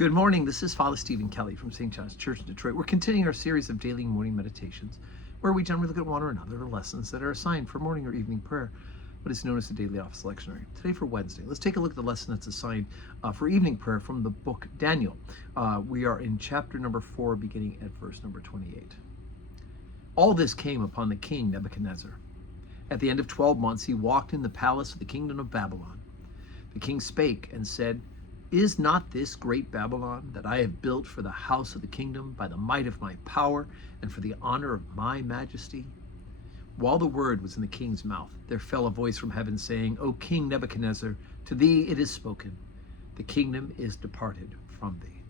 Good morning. This is Father Stephen Kelly from St. John's Church in Detroit. We're continuing our series of daily morning meditations where we generally look at one or another lessons that are assigned for morning or evening prayer, what is known as the daily office lectionary. Today for Wednesday, let's take a look at the lesson that's assigned for evening prayer from the book Daniel. We are in chapter number 4, beginning at verse number 28. All this came upon the king Nebuchadnezzar. At the end of 12 months, he walked in the palace of the kingdom of Babylon. The king spake and said, Is not this great Babylon that I have built for the house of the kingdom by the might of my power and for the honor of my majesty? While the word was in the king's mouth, there fell a voice from heaven saying, O King Nebuchadnezzar, to thee it is spoken, the kingdom is departed from thee.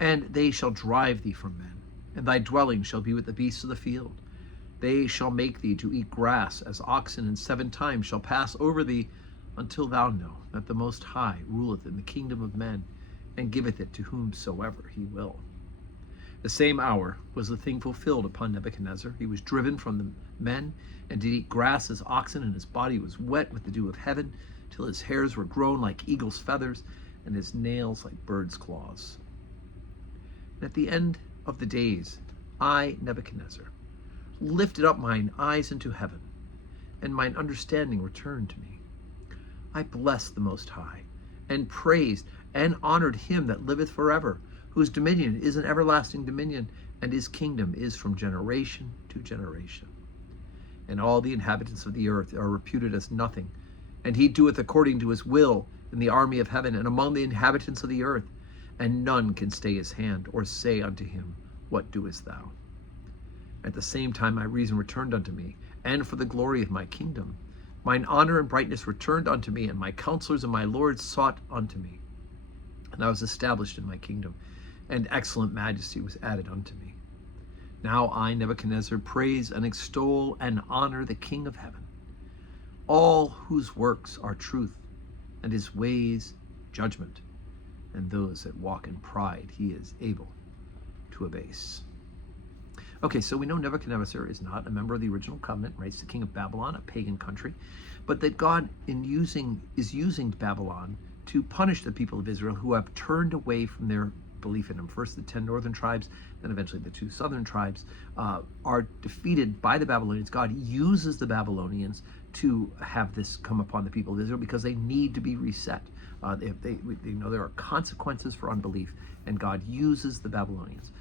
And they shall drive thee from men, and thy dwelling shall be with the beasts of the field. They shall make thee to eat grass as oxen, and 7 times shall pass over thee, until thou know that the Most High ruleth in the kingdom of men, and giveth it to whomsoever he will. The same hour was the thing fulfilled upon Nebuchadnezzar. He was driven from the men, and did eat grass as oxen, and his body was wet with the dew of heaven, till his hairs were grown like eagle's feathers, and his nails like birds' claws. And at the end of the days, I, Nebuchadnezzar, lifted up mine eyes into heaven, and mine understanding returned to me. I blessed the Most High, and praised and honored him that liveth forever, whose dominion is an everlasting dominion, and his kingdom is from generation to generation. And all the inhabitants of the earth are reputed as nothing, and he doeth according to his will in the army of heaven and among the inhabitants of the earth, and none can stay his hand or say unto him, What doest thou? At the same time my reason returned unto me, and for the glory of my kingdom. Mine honor and brightness returned unto me, and my counselors and my lords sought unto me. And I was established in my kingdom, and excellent majesty was added unto me. Now I, Nebuchadnezzar, praise and extol and honor the King of heaven, all whose works are truth, and his ways judgment, and those that walk in pride he is able to abase. Okay, so we know Nebuchadnezzar is not a member of the original covenant, right? It's the king of Babylon, a pagan country, but that God is using Babylon to punish the people of Israel who have turned away from their belief in him. First, the 10 northern tribes, then eventually the 2 southern tribes are defeated by the Babylonians. God uses the Babylonians to have this come upon the people of Israel because they need to be reset. They know there are consequences for unbelief, and God uses the Babylonians.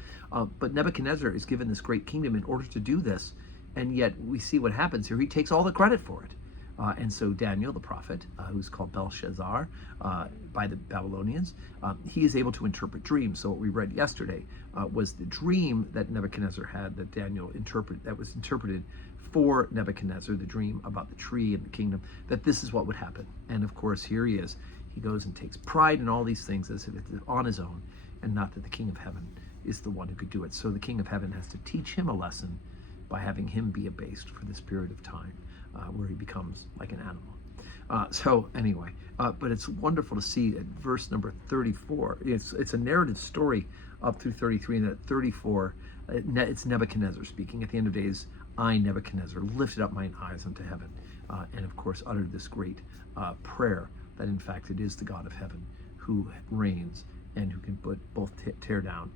But Nebuchadnezzar is given this great kingdom in order to do this, and yet we see what happens here. He takes all the credit for it. And so Daniel, the prophet, who's called Belshazzar by the Babylonians, he is able to interpret dreams. So what we read yesterday was the dream that Nebuchadnezzar had that that was interpreted for Nebuchadnezzar, the dream about the tree and the kingdom, that this is what would happen. And of course, here he is. He goes and takes pride in all these things as if it's on his own, and not that the King of heaven is the one who could do it. So the King of heaven has to teach him a lesson by having him be abased for this period of time where he becomes like an animal. So anyway, but it's wonderful to see at verse number 34. It's a narrative story up through 33, and at 34, it's Nebuchadnezzar speaking. At the end of days, I, Nebuchadnezzar, lifted up mine eyes unto heaven, and of course uttered this great prayer that in fact it is the God of heaven who reigns and who can both tear down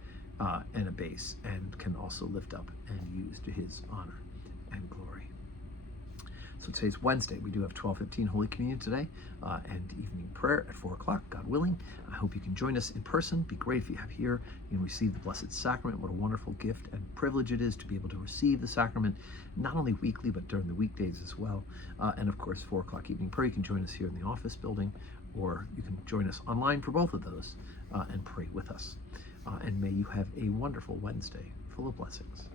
and abase, and can also lift up and use to his honor and glory. So today's Wednesday. We do have 12:15 Holy Communion today, and evening prayer at 4 o'clock, God willing. I hope you can join us in person. Be great if you have here. You can receive the Blessed Sacrament. What a wonderful gift and privilege it is to be able to receive the sacrament, not only weekly, but during the weekdays as well. And of course, 4 o'clock evening prayer. You can join us here in the office building, or you can join us online for both of those and pray with us. And may you have a wonderful Wednesday full of blessings.